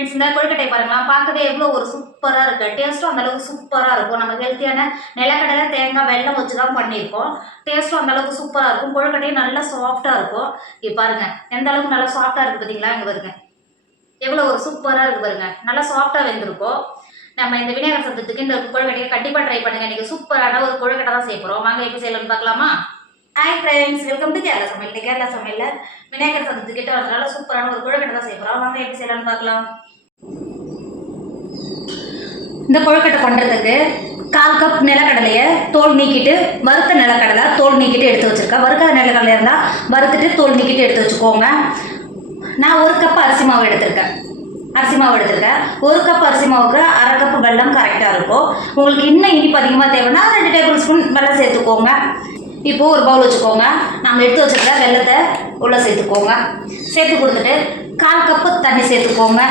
Friends இந்த கொழுக்கட்டை பாருங்களா பார்க்கவே எவ்வளோ ஒரு சூப்பராக இருக்குது டேஸ்ட்டும் அந்தளவுக்கு சூப்பராக இருக்கும். நம்ம ஹெல்த்தியான நிலக்கடலை தேங்காய் வெள்ளம் வச்சு தான் பண்ணியிருக்கோம் டேஸ்ட்டும் அந்தளவுக்கு சூப்பராக இருக்கும். கொழுக்கட்டையும் நல்லா சாஃப்டாக இருக்கும். இப்போ பாருங்க. எந்த அளவுக்கு நல்லா சாஃப்டாக இருக்குது பார்த்தீங்களா இங்கே பாருங்க. எவ்வளோ ஒரு சூப்பராக இருக்குது பாருங்க. நல்லா சாஃப்டாக வெந்திருக்கும். நம்ம இந்த விநாயகர் சதுர்த்திக்கு இந்த கொழுக்கட்டையை கண்டிப்பாக ட்ரை பண்ணுங்க. இன்றைக்கி சூப்பரான ஒரு கொழுக்கட்டை தான் செய்ய போகிறோம் வாங்க எப்படி செய்யலாம்னு பார்க்கலாமா? Hi friends welcome to Kerala சமையல் கேரளா சமையலில் விநாயகர் சதுர்த்தி கிட்ட வரதுனால சூப்பரான ஒரு கொழுக்கட்டை தான் செய்ய போகிறோம் வாங்க எப்படி செய்யலாம்னு பார்க்கலாம். இந்த கொழுக்கட்டை பண்ணுறதுக்கு கால் கப் நிலக்கடலையை தோல் நீக்கிட்டு வறுத்த நிலக்கடலை தோல் நீக்கிட்டு எடுத்து வச்சுருக்கேன் வறுக்காத நிலக்கடலை இருந்தால் வறுத்துட்டு தோல் நீக்கிட்டு எடுத்து வச்சுக்கோங்க. நான் ஒரு கப் அரிசி மாவு எடுத்திருக்கேன். அரிசி மாவு எடுத்திருக்கேன். ஒரு கப் அரிசி மாவுக்கு அரை கப் வெல்லம் கரெக்டாக இருக்கும். உங்களுக்கு இன்னும் இனிப்பு அதிகமாக தேவைன்னா ரெண்டு டேபிள் ஸ்பூன் வெல்லம் சேர்த்துக்கோங்க. இப்போது ஒரு பவுல் வச்சுக்கோங்க. நம்ம எடுத்து வச்சுருக்க வெல்லத்தை உள்ளே சேர்த்துக்கோங்க. சேர்த்து கொடுத்துட்டு கால் கப்பு தண்ணி சேர்த்துக்கோங்க.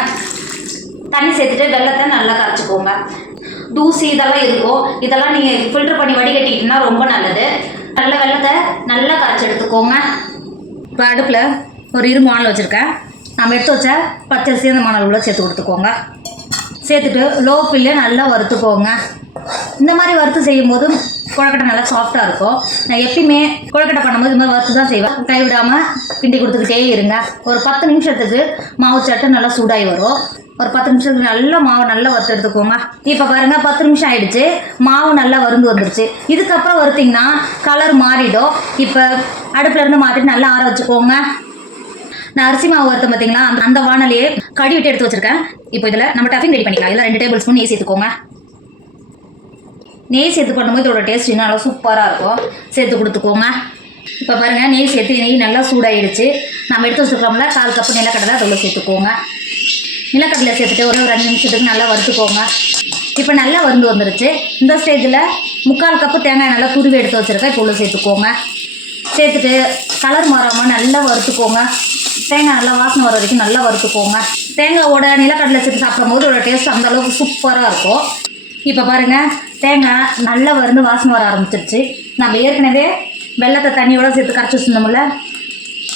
தண்ணி சேர்த்துட்டு வெள்ளத்தை நல்லா கரைச்சிக்கோங்க. தூசி இதெல்லாம் இருக்கும் இதெல்லாம் நீங்கள் ஃபில்டர் பண்ணி வடிகட்டிக்கிட்டீங்கன்னா ரொம்ப நல்லது. நல்ல வெள்ளத்தை நல்லா கரைச்சி எடுத்துக்கோங்க இப்போ அடுப்பில் ஒரு இரு மாணல் வச்சுருக்கேன். நம்ம எடுத்து வச்ச பச்சரிசி அந்த மாணல் கூட சேர்த்து கொடுத்துக்கோங்க. சேர்த்துட்டு லோ பில்லே நல்லா வறுத்துக்கோங்க. இந்த மாதிரி வறுத்து செய்யும் போது கொழக்கட்டை நல்லா சாஃப்டாக இருக்கும். நான் எப்பயுமே கொழக்கட்டை பண்ணும்போது இது மாதிரி வறுத்து தான் செய்வேன். கைவிடாமல் கிண்டி கொடுத்துக்கிட்டே இருங்க. ஒரு பத்து நிமிஷத்துக்கு மாவு சட்டை நல்லா சூடாகி வரும். ஒரு பத்து நிமிஷத்துக்கு நல்லா மாவு நல்லா வறுத்து எடுத்துக்கோங்க. இப்போ பாருங்கள் பத்து நிமிஷம் ஆயிடுச்சு. மாவு நல்லா வருந்து வந்துருச்சு. இதுக்கப்புறம் வறுத்திங்கன்னா கலர் மாறிடும். இப்போ அடுப்புல இருந்து மாற்றிட்டு நல்லா ஆற வச்சுக்கோங்க. நான் அரிசி மாவு வறுத்தேன் பார்த்தீங்களா அந்த- அந்த வானலையே கடி விட்டு எடுத்து வச்சிருக்கேன். இப்போ இதில் நம்ம டஃபிங் ரெடி பண்ணிக்கலாம். இதில் ரெண்டு டேபிள் ஸ்பூன் ஏசி சேர்த்துக்கோங்க. நெய் சேர்த்து பண்ணும்போது இதோட டேஸ்ட் இன்னும் நல்லா சூப்பராக இருக்கும். சேர்த்து கொடுத்துக்கோங்க. இப்போ பாருங்கள் நெய் சேர்த்து நெய் நல்லா சூடாயிடுச்சு. நம்ம எடுத்து வச்சுருக்கோம்ல கால் கப்பு நிலக்கடலை அதில் சேர்த்துக்கோங்க. நிலக்கடலை சேர்த்துட்டு ஒரு ரெண்டு நிமிஷத்துக்கு நல்லா வறுத்துக்கோங்க. இப்போ நல்லா வந்து வந்துருச்சு. இந்த ஸ்டேஜில் முக்கால் கப்பு தேங்காய் நல்லா துருவி எடுத்து வச்சுருக்கேன். இப்போ உள்ள சேர்த்துக்கோங்க. சேர்த்துட்டு கலர் மாறாமல் நல்லா வறுத்துக்கோங்க. தேங்காய் நல்லா வாசனை வர வரைக்கும் நல்லா வறுத்துக்கோங்க. தேங்காயோட நிலக்கடலை சேர்த்து சாப்பிடும்போது ஒரு டேஸ்ட் அந்தளவுக்கு சூப்பராக இருக்கும். இப்போ பாருங்கள் தேங்காய் நல்லா வறுந்து வாசனை வர ஆரம்பிச்சிருச்சு. நம்ம ஏற்கனவே வெள்ளத்தை தண்ணியோட சேர்த்து கரைச்சி வச்சுருந்தோம்ல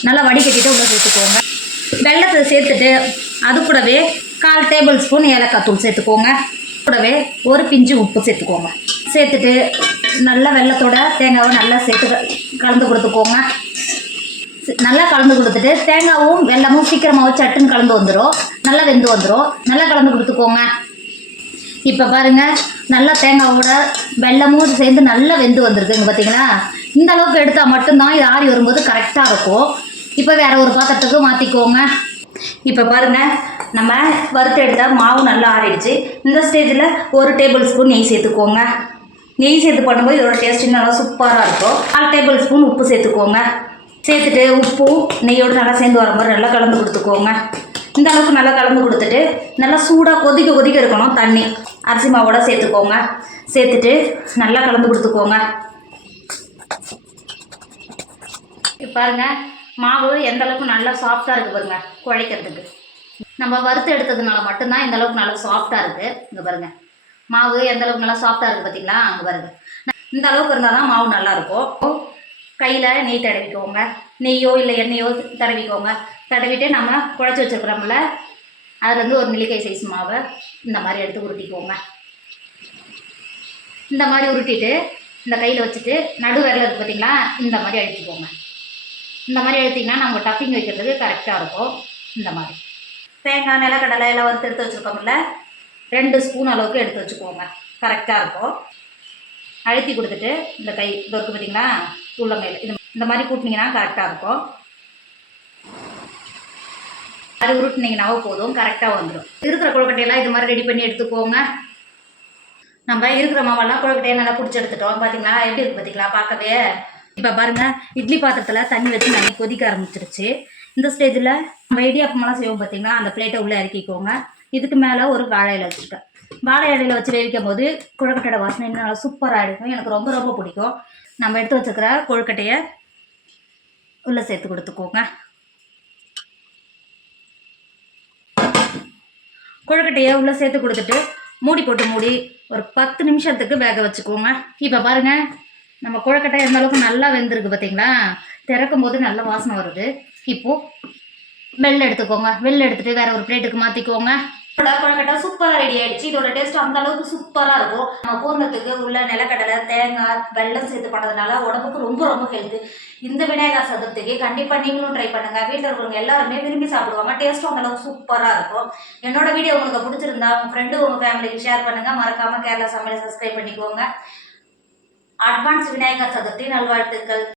நல்லா வடிகட்டிட்டு உள்ள சேர்த்துக்கோங்க. வெள்ளத்தை சேர்த்துட்டு அது கூடவே கால் டேபிள் ஸ்பூன் ஏலக்காய் தூள் சேர்த்துக்கோங்க. கூடவே ஒரு பிஞ்சு உப்பு சேர்த்துக்கோங்க. சேர்த்துட்டு நல்லா வெள்ளத்தோட தேங்காவை நல்லா சேர்த்து கலந்து கொடுத்துக்கோங்க. நல்லா கலந்து கொடுத்துட்டு தேங்காவும் வெல்லமும் சீக்கிரமாகவும் சட்டுன்னு கலந்து வந்துடும் நல்லா வெந்து வந்துடும் நல்லா கலந்து கொடுத்துக்கோங்க. இப்போ பாருங்க நல்லா தேங்காவோட வெல்லமும் சேர்ந்து நல்லா வெந்து வந்திருக்குங்க பார்த்தீங்களா இந்த அளவுக்கு எடுத்தால் மட்டும்தான் இது ஆறி வரும்போது கரெக்டாக இருக்கும். இப்போ வேற ஒரு பாத்திரத்துக்கு மாற்றிக்கோங்க இப்போ பாருங்க நம்ம வறுத்து எடுத்தால் மாவு நல்லா ஆறிடுச்சு. இந்த ஸ்டேஜில் ஒரு டேபிள் ஸ்பூன் நெய் சேர்த்துக்கோங்க. நெய் சேர்த்து பண்ணும்போது இதோட டேஸ்ட் நல்லா சூப்பராக இருக்கும். கால் டேபிள் ஸ்பூன் உப்பு சேர்த்துக்கோங்க. சேர்த்துட்டு உப்பும் நெய்யோடு நல்லா சேர்ந்து வர மாதிரி நல்லா கலந்து கொடுத்துக்கோங்க. இந்த அளவுக்கு நல்லா கலந்து கொடுத்துட்டு நல்லா சூடாக கொதிக்க கொதிக்க இருக்கணும் தண்ணி. அரிசி மாவோட சேர்த்துக்கோங்க. சேர்த்துட்டு நல்லா கலந்து கொடுத்துக்கோங்க. இப்ப பாருங்க மாவு எந்த அளவுக்கு நல்லா சாஃப்டாக இருக்குது பாருங்க குழைக்கிறதுக்கு. நம்ம வறுத்து எடுத்ததுனால மட்டும்தான் இந்த அளவுக்கு நல்லா சாஃப்டாக இருக்குது இங்கே பாருங்க மாவு எந்த அளவுக்கு நல்லா சாஃப்டாக இருக்குது பார்த்தீங்களா அங்கே பாருங்க. இந்த அளவுக்கு இருந்தால் தான் மாவு நல்லாயிருக்கும் கையில் நெய் தடவிக்கோங்க. நெய்யோ இல்லை எண்ணெயோ தடவிக்கோங்க. தடவிட்டு நம்ம குழச்சி வச்சுருக்குறோம்ல அதுலேருந்து ஒரு நெல்லிக்கை சைஸ் மாவை இந்த மாதிரி எடுத்து உருட்டிக்குவோங்க. இந்த மாதிரி உருட்டிட்டு இந்த கையில் வச்சுட்டு நடு விரல் இருக்குது பார்த்திங்களா இந்த மாதிரி அழுத்திக்கோங்க இந்த மாதிரி அழுத்திங்கன்னா நம்ம டப்பிங் வைக்கிறதுக்கு கரெக்டாக இருக்கும். இந்த மாதிரி. தேங்காய் நிலக்கடலை எல்லாம் வறுத்து எடுத்து வச்சுருக்கோம்ல ரெண்டு ஸ்பூன் அளவுக்கு எடுத்து வச்சுக்கோங்க கரெக்டாக இருக்கும். அழுத்தி கொடுத்துட்டு இந்த கை இது இருக்கு பார்த்தீங்களா உள்ளங்கையில் இது இந்த மாதிரி கூட்டினீங்கன்னா கரெக்டாக இருக்கும். அது உருட்டினீங்கன்னாவோ போதும் கரெக்டாக வந்துடும் இருக்கிற கொழுக்கட்டையெல்லாம் இது மாதிரி ரெடி பண்ணி எடுத்துக்கோங்க. நம்ம இருக்கிற மாவெல்லாம் கொழுக்கட்டையை நல்லா பிடிச்சி எடுத்துட்டோம். பார்த்தீங்களா எப்படி இருக்கு பார்த்தீங்களா பார்க்கவே. இப்போ பாருங்கள் இட்லி பாத்திரத்தில் தண்ணி வச்சு நல்லா கொதிக்க ஆரம்பிச்சிருச்சு. இந்த ஸ்டேஜில் நம்ம இடியாப்பமெல்லாம் செய்வோம் பார்த்தீங்களா அந்த பிளேட்டை உள்ளே இறக்கிக்கோங்க. இதுக்கு மேலே ஒரு வாழை இலை வச்சுருக்கேன் வாழை இலையில வச்சு வேவிக்கும் போது கொழுக்கட்டையோட வாசனை இன்னும் நல்லா சூப்பராக இருக்கும். எனக்கு ரொம்ப ரொம்ப பிடிக்கும். நம்ம எடுத்து வச்சுக்கிற கொழுக்கட்டையை உள்ளே சேர்த்து கொடுத்துக்கோங்க. கொழுக்கட்டையை உள்ளே சேர்த்து கொடுத்துட்டு மூடி போட்டு மூடி ஒரு பத்து நிமிஷத்துக்கு வேக வச்சுக்கோங்க. இப்போ பாருங்க நம்ம கொழுக்கட்டை எந்த அளவுக்கு நல்லா வெந்திருக்கு பார்த்தீங்களா திறக்கும் போது நல்ல வாசனை வருது. இப்போது வெள்ளை எடுத்துக்கோங்க. வெள்ளை எடுத்துகிட்டு வேறு ஒரு பிளேட்டுக்கு மாற்றிக்கோங்க கொழக்கட்டை சூப்பராக ரெடி ஆயிடுச்சு. இதோட டேஸ்ட் அந்த அளவுக்கு சூப்பராக இருக்கும். நம்ம பூர்ணத்துக்கு உள்ள நிலக்கடலை தேங்காய் வெல்லம் சேர்த்து பண்ணதுனால உடம்புக்கு ரொம்ப ரொம்ப ஹெல்த்து இந்த விநாயகர் சதுர்த்திக்கு கண்டிப்பாக நீங்களும் ட்ரை பண்ணுங்க. வீட்டில் இருக்கிறவங்க எல்லாருமே விரும்பி சாப்பிடுவாங்க. டேஸ்ட்டும் அந்த அளவுக்கு சூப்பராக இருக்கும். என்னோட வீடியோ உங்களுக்கு பிடிச்சிருந்தா உங்கள் ஃப்ரெண்டு உங்கள் ஃபேமிலிக்கு ஷேர் பண்ணுங்க. மறக்காம கேரளா சமையல் சப்ஸ்கிரைப் பண்ணிக்கோங்க. அட்வான்ஸ் விநாயகர் சதுர்த்தி நல்வாழ்த்துக்கள்.